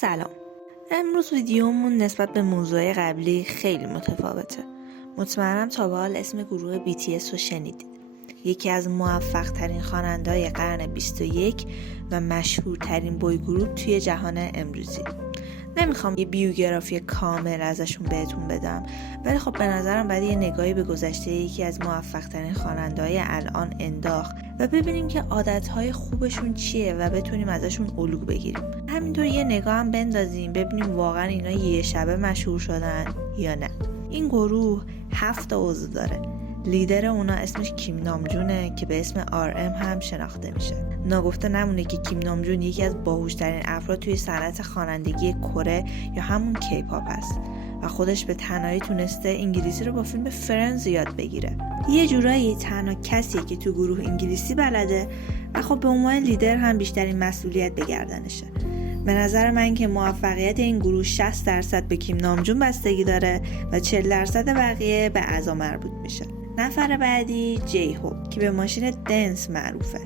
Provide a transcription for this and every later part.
سلام. امروز ویدیومون نسبت به موضوع قبلی خیلی متفاوته. مطمئنم تا به حال اسم گروه BTS رو شنیدید. یکی از موفق ترین خواننده‌های قرن 21 و مشهورترین بوی گروپ توی جهان امروزی. نمیخوام یه بیوگرافی کامل ازشون بهتون بدم، ولی خب به نظرم باید یه نگاهی به گذشته یکی از موفق ترین خواننده‌های الان انداخت و ببینیم که عادتهای خوبشون چیه و بتونیم ازشون الگو بگیریم. همینطور یه نگاه هم بندازیم ببینیم واقعا اینا یه شبه مشهور شدن یا نه. این گروه 7 عضو داره. لیدر اونا اسمش کیم نامجونه که به اسم RM هم شناخته میشه. ناگفته نمونه که کیم نامجون یکی از باهوشترین افراد توی صنعت خوانندگی کره یا همون کیپاپ است و خودش به تنهایی تونسته انگلیسی رو با فیلم فرندز یاد بگیره. یه جورایی تنها کسیه که تو گروه انگلیسی بلده و خب به عنوان لیدر هم بیشترین مسئولیت به گردنشه. به نظر من که موفقیت این گروه 60% به کیم نامجون بستگی داره و 40% بقیه به اعضا مربوط میشه. نفر بعدی جی هو که به ماشین دنس معروفه.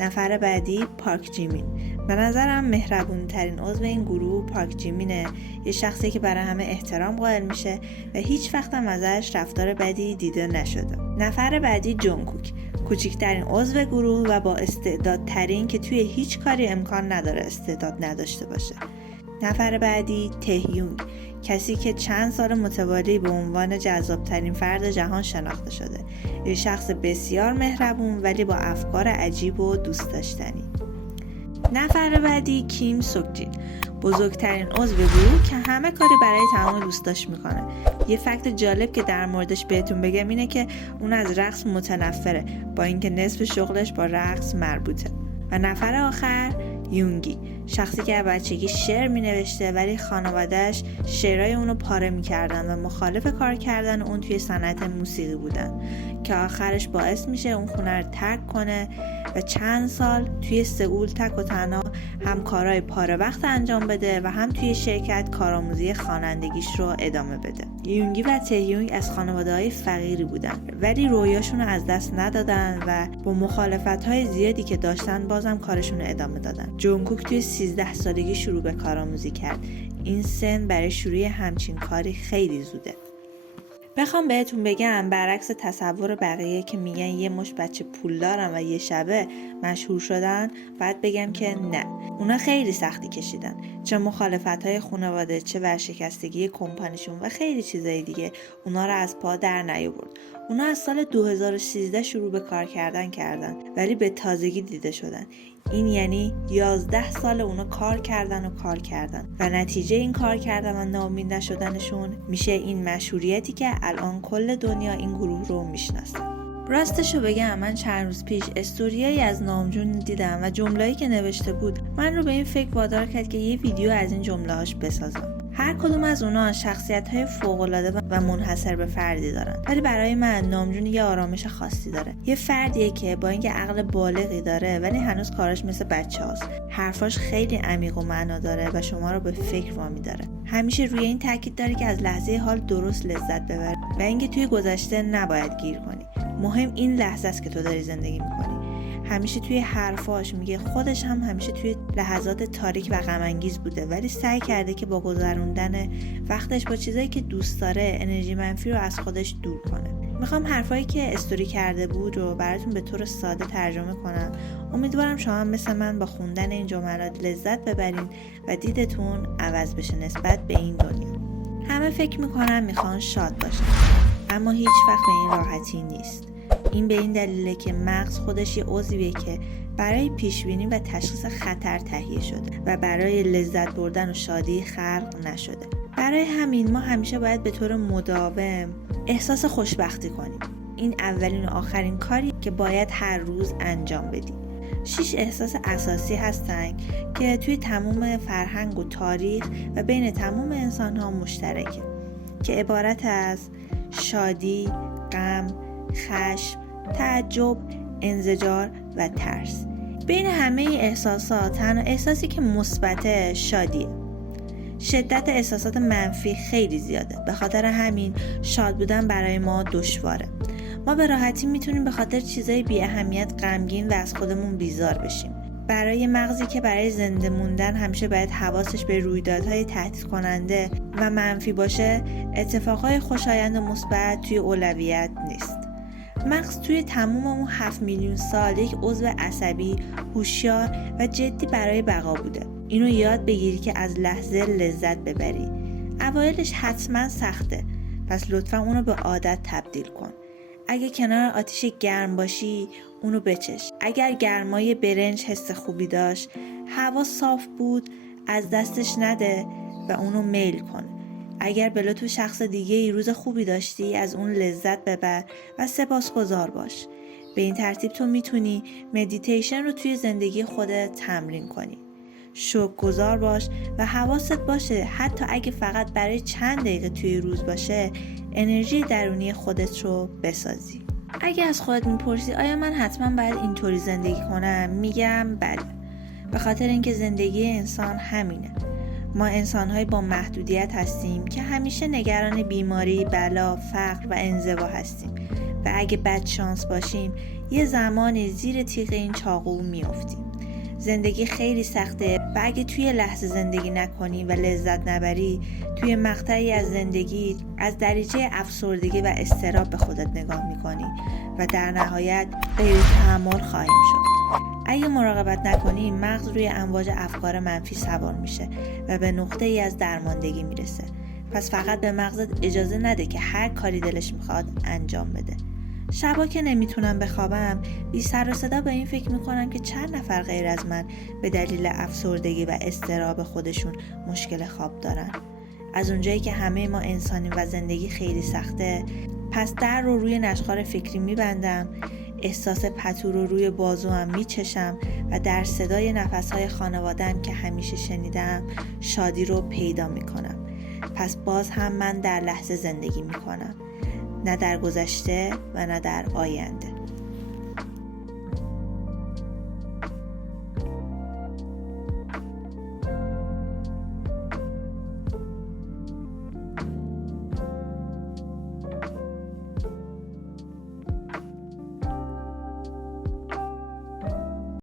نفر بعدی پارک جیمین. به نظرم مهربون ترین عضو این گروه پارک جیمینه. یه شخصی که برای همه احترام قائل میشه و هیچ وقت هم ازش رفتار بدی دیده نشده. نفر بعدی جونگکوک، کوچکترین عضو گروه و با استعدادترین که توی هیچ کاری امکان نداره استعداد نداشته باشه. نفر بعدی تهیونگ، کسی که چند سال متوالی به عنوان جذابترین فرد جهان شناخته شده. یه شخص بسیار مهربون ولی با افکار عجیب و دوست داشتنی. نفر بعدی کیم سوکجین، بزرگترین عضو گروه که همه کاری برای تمام دوستاش میکنه. یه فکت جالب که در موردش بهتون بگم اینه که اون از رقص متنفره، با اینکه نصف شغلش با رقص مربوطه. و نفر آخر یونگی، شخصی که بچگی شعر می نوشته ولی خانواده‌اش شعرهای اونو پاره می کردن و مخالف کار کردن اون توی صنعت موسیقی بودن که آخرش باعث میشه اون خونه رو ترک کنه و چند سال توی سئول تک و تنها هم کارهای پاره وقت انجام بده و هم توی شرکت کارآموزی خوانندگیش رو ادامه بده. یونگی و تهیونگ از خانواده‌های فقیری بودن ولی رویاشون رو از دست ندادن و با مخالفت‌های زیادی که داشتن بازم کارشون رو ادامه دادن. جونگکوک توی 13 سالگی شروع به کارآموزی کرد. این سن برای شروع همچین کاری خیلی زوده. بخوام بهتون بگم برعکس تصور بقیه که میگن یه مش بچه پولدارن و یه شبه مشهور شدن، باید بگم که نه، اونا خیلی سختی کشیدن، چه مخالفت‌های خانواده، چه ورشکستگی کمپانیشون و خیلی چیزای دیگه اونا رو از پا در نیاورد. اونا از سال 2013 شروع به کار کردن ولی به تازگی دیده شدن. این یعنی 11 سال اونا کار کردن و نتیجه این کار کردن و ناامید نشدنشون میشه این مشهوریتی که الان کل دنیا این گروه رو میشناسه. راستشو بگم من چند روز پیش استوریایی از نامجون دیدم و جمله‌ای که نوشته بود من رو به این فکر وادار کرد که یه ویدیو از این جمله‌هاش بسازم. هر کدوم از اونا شخصیت‌های فوق‌العاده و منحصر به فردی دارن، ولی برای من نامجون یه آرامش خاصی داره. یه فردیه که با اینکه عقل بالغی داره ولی هنوز کاراش مثل بچه‌هاست. حرفاش خیلی عمیق و معنا داره و شما رو به فکر وامی داره. همیشه روی این تاکید داره که از لحظه حال درست لذت ببر و اینکه توی گذشته نباید گیر کنی. مهم این لحظه است که تو داری زندگی می‌کنی. همیشه توی حرفاش میگه خودش هم همیشه توی لحظات تاریک و غم انگیز بوده ولی سعی کرده که با گذروندن وقتش با چیزایی که دوست داره انرژی منفی رو از خودش دور کنه. میخوام حرفایی که استوری کرده بود رو براتون به طور ساده ترجمه کنم. امیدوارم شما هم مثل من با خوندن این جملات لذت ببرین و دیدتون عوض بشه نسبت به این دنیا. همه فکر میکنن میخوان شاد باشن، اما هیچ وقت به این راحتی نیست. این به این دلیله که مغز خودش یه عضویه که برای پیشبینی و تشخیص خطر تهیه شده و برای لذت بردن و شادی خلق نشده. برای همین ما همیشه باید به طور مداوم احساس خوشبختی کنیم. این اولین و آخرین کاری که باید هر روز انجام بدیم. 6 احساس اساسی هستن که توی تمام فرهنگ و تاریخ و بین تمام انسان‌ها مشترکه که عبارت از شادی، غم، خشم، تعجب، انزجار و ترس. بین همه احساسات تنها احساسی که مثبت شادیه. شدت احساسات منفی خیلی زیاده، به خاطر همین شاد بودن برای ما دشواره. ما به راحتی میتونیم به خاطر چیزای بی اهمیت غمگین و از خودمون بیزار بشیم. برای مغزی که برای زنده موندن همیشه باید حواسش به رویدادهای تهدید کننده و منفی باشه، اتفاقهای خوشایند و مثبت توی اولویت نیست. مغز توی تموم اون 7 میلیون سال یک عضو عصبی، هوشیار و جدی برای بقا بوده. اینو یاد بگیری که از لحظه لذت ببری. اوایلش حتما سخته، پس لطفا اونو به عادت تبدیل کن. اگه کنار آتیش گرم باشی، اونو بچش. اگر گرمای برنج حس خوبی داشت، هوا صاف بود، از دستش نده و اونو میل کن. اگر به لطف شخص دیگه ای روز خوبی داشتی، از اون لذت ببر و سپاسگزار باش. به این ترتیب تو میتونی مدیتیشن رو توی زندگی خودت تمرین کنی. شکرگزار باش و حواست باشه حتی اگه فقط برای چند دقیقه توی روز باشه، انرژی درونی خودت رو بسازی. اگه از خودت میپرسی آیا من حتما باید اینطوری زندگی کنم؟ میگم بله. به خاطر اینکه زندگی انسان همینه. ما انسان‌های با محدودیت هستیم که همیشه نگران بیماری، بلا، فقر و انزوا هستیم و اگه بد شانس باشیم یه زمانی زیر تیغ این چاقو میافتیم. زندگی خیلی سخته و اگه توی لحظه زندگی نکنی و لذت نبری، توی مقطعی از زندگی از دریچه افسردگی و اضطراب به خودت نگاه میکنی و در نهایت غیر تحمل خواهیم شد. اگه مراقبت نکنی، مغز روی امواج افکار منفی سوار میشه و به نقطه ای از درماندگی میرسه. پس فقط به مغزت اجازه نده که هر کاری دلش میخواد انجام بده. شبا که نمیتونم بخوابم، بی سر و صدا به این فکر میکنم که چند نفر غیر از من به دلیل افسردگی و اضطراب خودشون مشکل خواب دارن. از اونجایی که همه ما انسانیم و زندگی خیلی سخته، پس در رو روی نشخوار فکری میبندم، احساس پتو رو روی بازوام میچشم و در صدای نفسهای خانواده‌ام که همیشه شنیدم شادی رو پیدا میکنم. پس باز هم من در لحظه زندگی میکنم، نه در گذشته و نه در آینده.